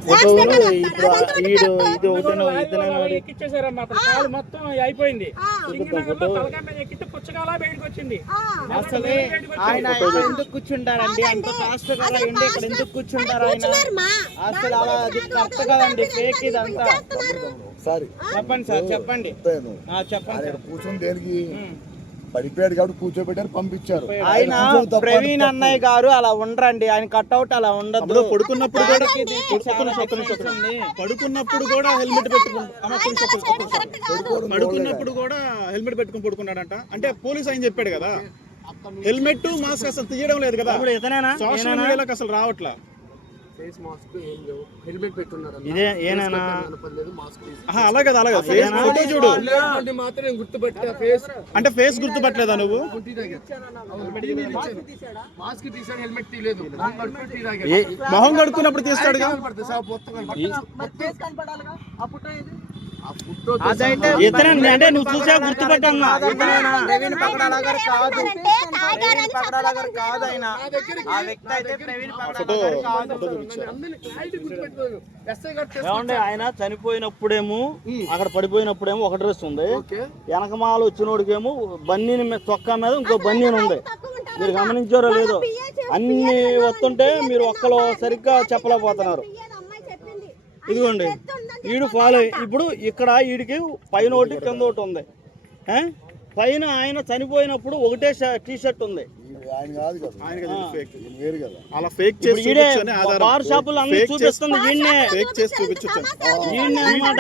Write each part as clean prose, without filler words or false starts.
ఎక్కిచ్చేసారమ్మా కాలు మొత్తం అయిపోయింది. ఎక్కితే పుచ్చకాల బయటకు వచ్చింది. అసలు ఆయన ఎందుకు కూర్చుంటారండి? అంత ఫాస్ట్ గా ఉండి ఇక్కడ ఎందుకు కూర్చుంటారు ఆయన? అసలు అలా అది కరెక్ట్ కదండి, ఫేక్ ఇదంతా. చెప్పండి సార్, చెప్పండి చెప్పండి. కూర్చొని దేనికి పడిపోయాడు కాబట్టి కూర్చోబెట్టారు, పంపించారు. ఆయన ప్రవీణ్ అన్నయ్య గారు అలా ఉండరండి, ఆయన కట్అవుట్ అలా ఉండదు. పడుకున్నప్పుడు కూడా హెల్మెట్ పెట్టుకుని పడుకున్నాడంట. అంటే పోలీస్ ఆయన చెప్పాడు కదా, హెల్మెట్ మాస్క్ అసలు తీయడం లేదు కదా, సోషల్ మీడియాలోకి అసలు రావట్లా. అలాగే ఫోటో చూడు. అంటే ఫేస్ గుర్తుపట్టలేదా నువ్వు? మొహం కడుక్కున్నప్పుడు తీస్తాడుగా. అంటే నువ్వు చూసా గుర్తుపెట్టమ్మా. ప్రవీణ్ పగడాల గారు కాదు, ఆయన ఆ వ్యక్తి అయితే ప్రవీణ్ పగడాల గారు కాదు. ఏమంటే ఆయన చనిపోయినప్పుడేమో అక్కడ పడిపోయినప్పుడేమో ఒక డ్రెస్ ఉంది, వెనకమాల వచ్చినోడికేమో బన్నీని చొక్కా మీద ఇంకో బన్నీని ఉంది. మీరు గమనించారో లేదో? అన్ని వస్తుంటే మీరు ఒక్కలో సరిగ్గా చెప్పలేకపోతున్నారు. ఇదిగోండి ఈడు ఫాలో. ఇప్పుడు ఇక్కడ ఈడికి పైన ఒకటి కింద ఒకటి ఉంది. పైన ఆయన చనిపోయినప్పుడు ఒకటే టీ షర్ట్ ఉంది. బార్ షాపులు అన్ని చూపిస్తుంది ఈయన్నే అన్నమాట.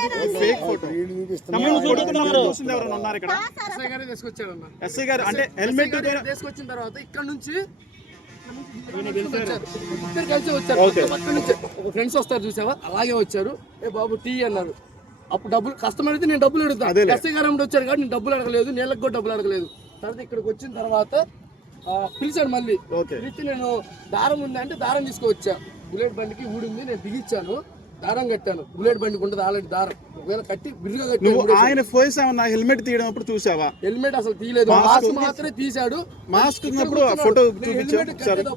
ఎస్ఐ గారు అంటే హెల్మెట్ తీసుకొచ్చిన తర్వాత ఇక్కడ నుంచి ఇద్దరు కలిసి వచ్చారు. పక్క నుంచి ఫ్రెండ్స్ వస్తారు చూసావా, అలాగే వచ్చారు. ఏ బాబు టీ అన్నారు. అప్పుడు డబ్బులు కస్టమర్ అయితే నేను డబ్బులు అడుగుతాను. ఎస్ఐ గారు వచ్చారు కాబట్టి నేను డబ్బులు అడగలేదు, నీళ్ళకి కూడా డబ్బులు అడగలేదు. తర్వాత ఇక్కడికి వచ్చిన తర్వాత పిలిచాడు మళ్ళీ. పిలిచి నేను దారం ఉంది అంటే దారం తీసుకువచ్చా. బుల్లెట్ బండికి ఊడింది, నేను దిగిచ్చాను, దారం కట్టాను. బుల్లెట్ బండికి ఉంటుంది ఆల్రెడీ దారం, ఒకవేళ కట్టి బిర్రుగా కట్టాను. ఆయన ఫోర్స్ ఏమన్నా హెల్మెట్ తీయడం అప్పుడు చూసావా? హెల్మెట్ అసలు తీయలేదు, మాస్క్ మాత్రమే తీశాడు. మాస్క్ ఉన్నప్పుడు ఫోటో చూపించాడు.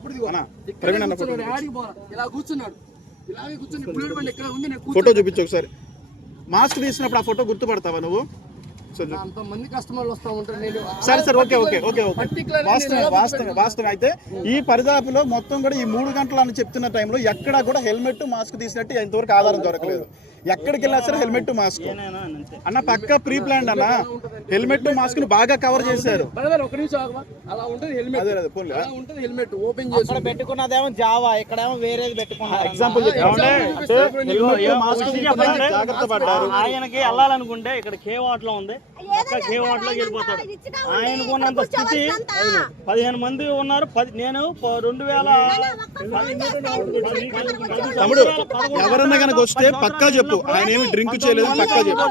ఇలా కూర్చున్నాడు, ఇలాగే కూర్చొని బుల్లెట్ బండి ఎక్కడ ఉంది, నేను ఫోటో చూపించు ఒకసారి. మాస్క్ తీసినప్పుడు ఆ ఫోటో గుర్తుపడతావా నువ్వు? అంతమంది కస్టమర్లు వస్తా ఉంటారు. నేను సరే ఓకే వాస్తవం. అయితే ఈ పరిదాపులో మొత్తం కూడా ఈ 3 గంటలు అని చెప్తున్న టైంలో ఎక్కడా కూడా హెల్మెట్ మాస్క్ తీసినట్టు ఇంతవరకు ఆధారం దొరకలేదు. ఎక్కడికి వెళ్ళా సరే హెల్మెట్ మాస్క్ అన్న పక్క ప్రీ ప్లాన్ అన్న. హెల్మెట్ మాస్క్ ను బాగా కవర్ చేశారు. హెల్మెట్ ఓపెన్ చేసి పెట్టుకున్నదేమో జావా, ఇక్కడేమో వేరేది పెట్టుకున్నారు. ఎగ్జాంపుల్ జాగ్రత్త పడ్డారు. ఆయనకి వెళ్ళాలనుకుంటే ఇక్కడ కేవాట్ లో ఉంది, కేవాట్లోకి వెళ్ళిపోతాడు. ఆయనకున్నంత స్థితి 15 మంది ఉన్నారు. నేను 2000 తమ్ముడు ఎవరన్నా కనుక వస్తే పక్కా చెప్పు, ఆయన ఏమి డ్రింక్ చేయలేదు, పక్కా చెప్పు.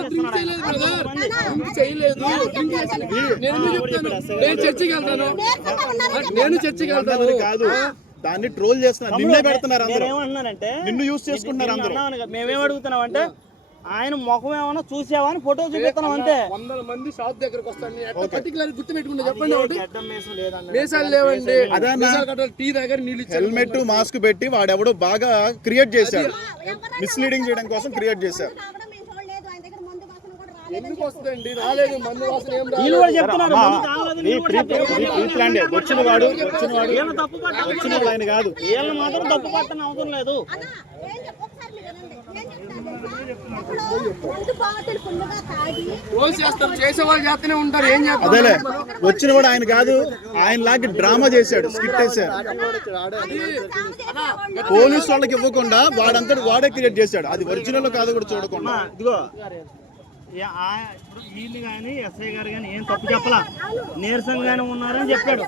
నేను చర్చికి వెళ్తాను కాదు, దాన్ని ట్రోల్ చేస్తున్నారు, నిన్నే పెడుతున్నారు అందరూ. ఏమన్నానంటే నిన్ను యూజ్ చేసుకుంటున్నారు అందరూ. మేమేం అడుగుతున్నాం అంటే ఆయన ముఖం ఏమన్నా చూసావా అని ఫోటో చూపిస్తున్నాం అంతే. 100 మంది షాప్ దగ్గరకు వస్తాను, పర్టికులర్ గుర్తు పెట్టుకుంటే చెప్పండి. మీసాలు లేవండి, టీ దగ్గర నీళ్ళు. హెల్మెట్ మాస్క్ పెట్టి వాడెవడో బాగా క్రియేట్ చేశాడు, మిస్లీడింగ్ చేయడం కోసం క్రియేట్ చేశారు. ఎందుకు వస్తుందండి? రాలేదు, మందు వాసన ఏం రాలేదు. వచ్చిన వాడు ఆయన కాదు, వీళ్ళని మాత్రం తప్పు పట్టని అవసరం లేదు. అదేలే వచ్చిన కూడా ఆయన కాదు, ఆయన లాగా డ్రామా చేశాడు, స్కిట్ వేశాడు. పోలీసు వాళ్ళకి ఇవ్వకుండా వాడంతటి వాడే క్రియేట్ చేశాడు. అది ఒరిజినల్ కాదు కూడా చూడకుండా. ఇదిగో వీళ్ళు కానీ ఎస్ఐ గారు కానీ ఏం తప్పు చెప్పలా, నీరసంగానే ఉన్నారని చెప్పాడు.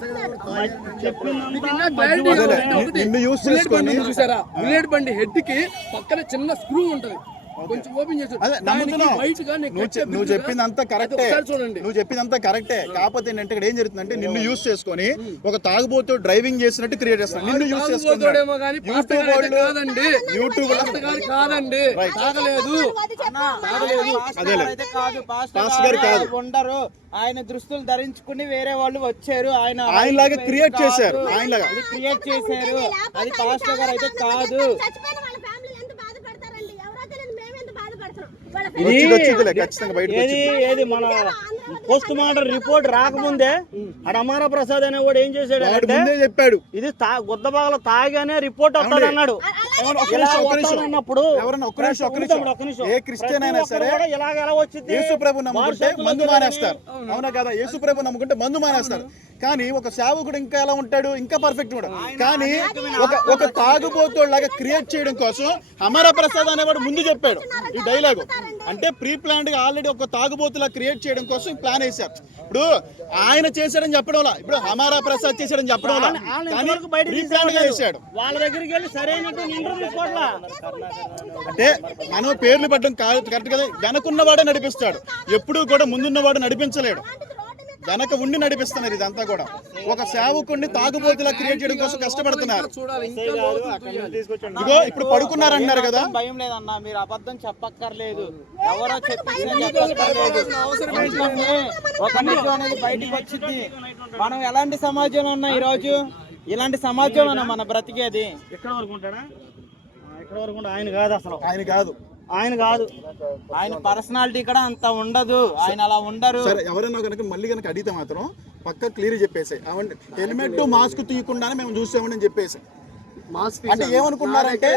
నిన్ను యూస్ చేసుకొని చూసారా, బుల్లెట్ బండి హెడ్ కి పక్కన చిన్న స్క్రూ ఉంటది, కొంచెం ఓపెన్ చేసి నువ్వు చెప్పిందంతా కరెక్టే, నువ్వు చెప్పిందంతా కరెక్టే. కాకపోతే ఏంటంటే ఇక్కడ ఏం జరుగుతుందంటే నిన్ను యూస్ చేసుకొని ఒక తాగుబోతు డ్రైవింగ్ చేసినట్టు క్రియేట్ చేస్తాను. నిన్ను యూస్ చేసుకుంటాడు యూట్యూబ్ ఉండరు. ఆయన దుస్తులు ధరించుకుని వేరే వాళ్ళు వచ్చారు, ఆయన లాగా క్రియేట్ చేశారు. అది క్రియేట్ చేశారు, అది పాస్టర్ గారు అయితే కాదు. వచ్చిందిలే ఖచ్చితంగా బయటకు ఏది ఏది మన పోస్ట్ మార్టం రిపోర్ట్ రాకముందే ఆడ అమారా ప్రసాద్ అనేవాడు ఏం చేశాడు ముందే చెప్పాడు. ఇది గుద్దబాగలో తాగానే రిపోర్ట్ వస్తుంది అన్నాడు. అన్నప్పుడు ఎవరన్నా ఒక్క నిమిషం ఏ క్రిస్టియన్ అయినా సరే ఇలాగ ఎలా వచ్చింది? యేసు ప్రభు నమ్ముకుంటే మందు మానేస్తారు, అవునా కదా? యేసు ప్రభు నమ్ముకుంటే మందు మానేస్తారు. కానీ ఒక సేవకుడు ఇంకా ఎలా ఉంటాడు? ఇంకా పర్ఫెక్ట్ కూడా. కానీ ఒక తాగుబోతులాగా క్రియేట్ చేయడం కోసం అమరా ప్రసాద్ అనేవాడు ముందు చెప్పాడు ఈ డైలాగు. అంటే ప్రీ ప్లాన్డ్ గా ఆల్రెడీ ఒక తాగుబోతులా క్రియేట్ చేయడం కోసం ప్లాన్ వేశారు. ఇప్పుడు ఆయన చేశాడని చెప్పడం, ఇప్పుడు హమారా ప్రసాద్ చేశాడని చెప్పడం, ప్రీ ప్లాన్డ్ గా చేశాడు. వాళ్ళ దగ్గరికి వెళ్ళి సరైనట్టు ఇంటర్వ్యూ తీసుకోవట్లా. అంటే మనం పేర్లు పడడం కరెక్ట్ కదా. వెనకున్నవాడే నడిపిస్తాడు, ఎప్పుడూ కూడా ముందున్నవాడు నడిపించలేడు. వెనక ఉండి నడిపిస్తున్నారు. ఇదంతా కూడా ఒక సేవకుడిని తాగుబోతులా క్రియేట్ చేయడం కోసం కష్టపడుతున్నారు. ఇదిగో ఇప్పుడు పడుకున్నారంటున్నారు కదా. భయం లేదన్నా, మీరు అబద్ధం చెప్పక్కర్లేదు, ఎవరో చెప్పక్కర్లేదు. ఒక నిజం అనేది బయటికి వచ్చింది. మనం ఎలాంటి సమాజంలో ఉన్నా ఈ రోజు, ఇలాంటి సమాజంలో మన బ్రతికేది. ఎక్కడ వరకు ఉంటాడా? ఎక్కడ వరకు ఉంటా? ఆయన కాదు, అసలు ఆయన కాదు. ఆయన పర్సనాలిటీ కూడా అంత ఉండదు, ఆయన అలా ఉండరు. సరే, ఎవరైనా కనుక మళ్ళీ కనుక అడిగితే మాత్రం పక్క క్లియర్ చెప్పేసి, హెల్మెట్ మాస్క్ తీయకుండానే మేము చూసామని చెప్పేసి. అంటే ఏమనుకున్నారంటే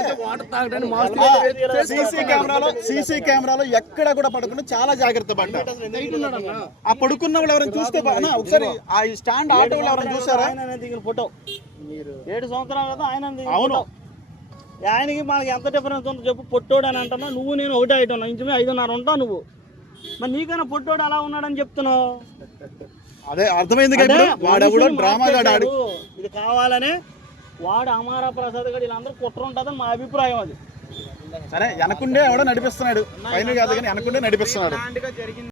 సీసీ కెమెరాలో ఎక్కడ కూడా పడకుండా చాలా జాగ్రత్త పడ్డారు. ఆ పడుకున్న వాళ్ళు ఎవరైనా చూస్తే ఒకసారి ఆ స్టాండ్ ఆటో వాళ్ళు ఎవరైనా చూసారా? ఫోటో 7 సంవత్సరాలు కదా ఆయన. అవును, ఆయనకి మనకి ఎంత డిఫరెన్స్ ఉందో చెప్పు. పొట్టోడు అని అంటున్నా నువ్వు, నేను ఒకటే ఐటమ్ ఇంచుమే 5.5 ఉంటావు నువ్వు. మరి నీకైనా పొట్టోడు అలా ఉన్నాడని చెప్తున్నావు. అదే అర్థమైంది కదా. వాడెవడో డ్రామాగా ఆడు, ఇది కావాలనే వాడు అమారా ప్రసాద్ గడి వీళ్ళందరూ కుట్ర ఉంటుందని మా అభిప్రాయం. అది సరే, వెనకుండే ఎవడో నడిపిస్తున్నాడు, పైన కాదు కానీ వెనకుండే నడిపిస్తున్నాడు.